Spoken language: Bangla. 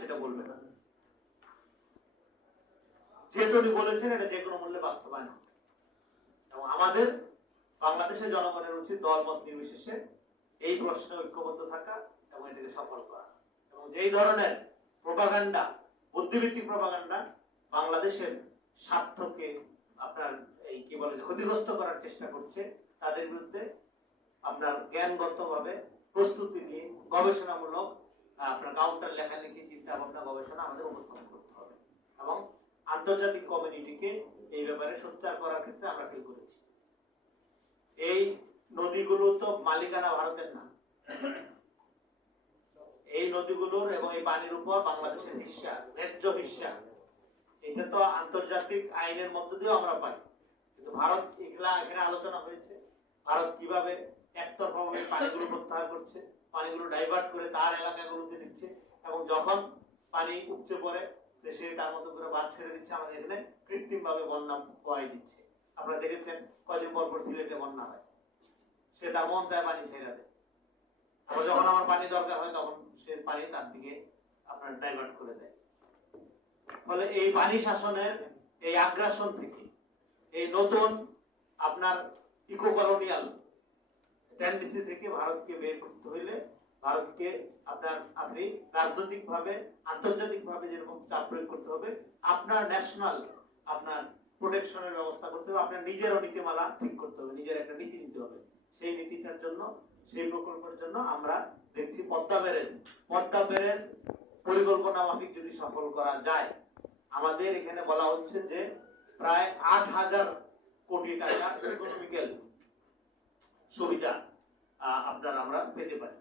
সেটা বলবে না। যেহেতু উনি বলেছেন এটা যে কোনো মূল্যে বাস্তবায়ন হবে, এবং আমাদের বাংলাদেশের জনগণের উচিত দলমত নির্বিশেষে এই প্রশ্নে ঐক্যবদ্ধ থাকা এবং এটাকে সফল করা। এবং যেই ধরনের প্রোপাগান্ডা, বুদ্ধিভিত্তিক প্রোপাগান্ডা বাংলাদেশের স্বার্থকে আপনার এই কি বলে ক্ষতিগ্রস্ত করার চেষ্টা করছে, তাদের বিরুদ্ধে আপনার জ্ঞানগতভাবে প্রস্তুতি নিয়ে গবেষণামূলক আপনার কাউন্টার লেখালেখি, চিন্তা ভাবনা, গবেষণা আমাদের উপস্থাপন করতে হবে এবং আন্তর্জাতিক কমিউনিটিকে এই ব্যাপারে সোচ্চার করার ক্ষেত্রে আমরা ফিল করেছি। এই নদীগুলো তো মালিকানা ভারতের না, এই নদীগুলোর এবং এই পানির উপর বাংলাদেশের হিস্সা, ন্যায্য হিস্সা, এটা তো আন্তর্জাতিক আইনের মধ্য দিয়েও আমরা পাই। কিন্তু ভারত এগুলা এখানে আলোচনা হয়েছে, ভারত কিভাবে একতরফাভাবে পানিগুলো প্রত্যাহার করছে, পানিগুলো ডাইভার্ট করে তার এলাকাগুলোতে দিচ্ছে, এবং যখন পানি উপচে পড়ে সে তার মতো করে বাঁধ ছেড়ে দিচ্ছে, আমাদের এখানে কৃত্রিম ভাবে বন্যা বহাই দিচ্ছে। আপনারা দেখেছেন কয়দিন পর পর সিলেটে বন্যা হয়, সে তার মন চায় পানি ছেড়ে দেয়, আবার যখন আমার পানি দরকার হয় তখন সে পানি তার দিকে আপনার ডাইভার্ট করে দেয়। ফলে এই পানি শাসনের এই আগ্রাসন থেকে, এই নতুন আপনার ইকো কলোনিয়াল টেন্ডেন্সি থেকে ভারতকে বের করতে হইলে ভারতকে আপনি রাজনৈতিকভাবে, আন্তর্জাতিকভাবে যেরকম চাপ প্রয়োগ করতে হবে, আপনার ন্যাশনাল আপনার প্রোটেকশনের ব্যবস্থা করতে হবে, আপনার নিজেরও নীতিমালা ঠিক করতে হবে, নিজের একটা নীতি নিতে হবে। সেই নীতিটার জন্য, সেই প্রকল্পের জন্য আমরা দেখছি পদ্মা ব্যারেজ পরিকল্পনা মাফিক যদি সফল করা যায়, আমাদের এখানে বলা হচ্ছে যে প্রায় ৮,০০০ কোটি টাকা ইকোনমিক্যাল সুবিধা আমরা পেতে পারি।